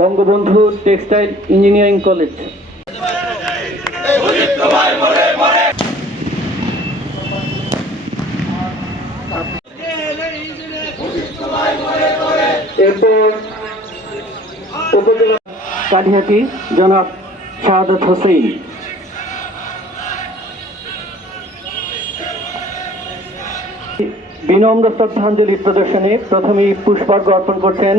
Bangabandhu textile engineering college. এরপর জনাব শাহাদত হোসেন। বিনম্র শ্রদ্ধাঞ্জলি প্রদর্শনে, প্রথমেই পুষ্পার্ঘ অর্পণ করছেন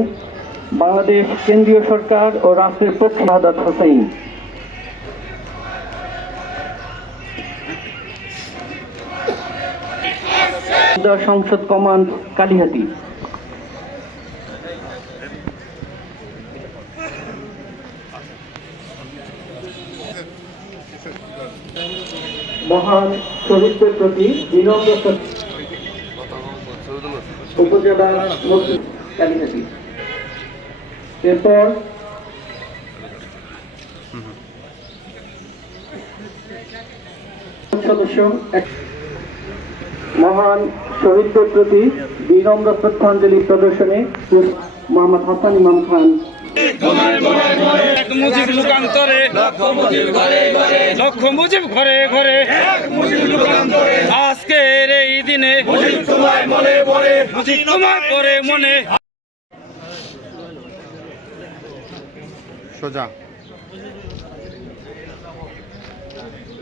বাংলাদেশ কেন্দ্রীয় সরকার ও রাষ্ট্রের পক্ষে শাহাদত হোসেন সংসদ কমান্ড কালিহাটি মহান শহীদদের প্রতি বিনম্র উপজেলা কালিহাটি এরপর সদস্য মহান শহীদদের প্রতি বিনম্র শ্রদ্ধাঞ্জলি প্রদর্শনে মোহাম্মদ হাসান ইমাম খান। আজকের এই দিনে, মুজিব তোমায় মনে।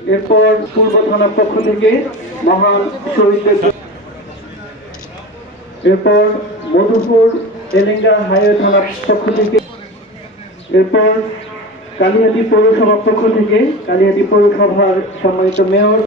এরপর পূর্ব থানার পক্ষ থেকে মহান শহীদদের এরপর মধুপুর এলেঙ্গা হাইওয়ে থানার পক্ষ থেকে এরপর কালিয়াদি পৌরসভার পক্ষ থেকে কালিয়াদি পৌরসভার সম্মানিত মেয়র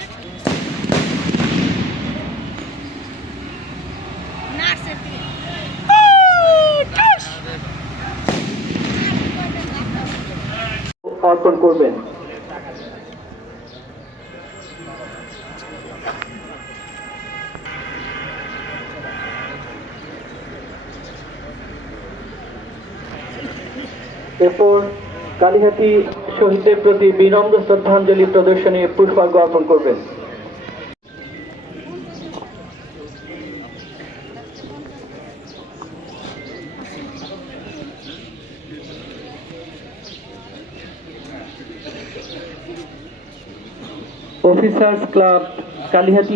অর্পণ করবেন। এরপর কালীহাতি শহীদদের প্রতি বিনম্র শ্রদ্ধাঞ্জলি প্রদর্শনী পুষ্পার্ঘ অর্পণ করবেন। Officers club Kalihati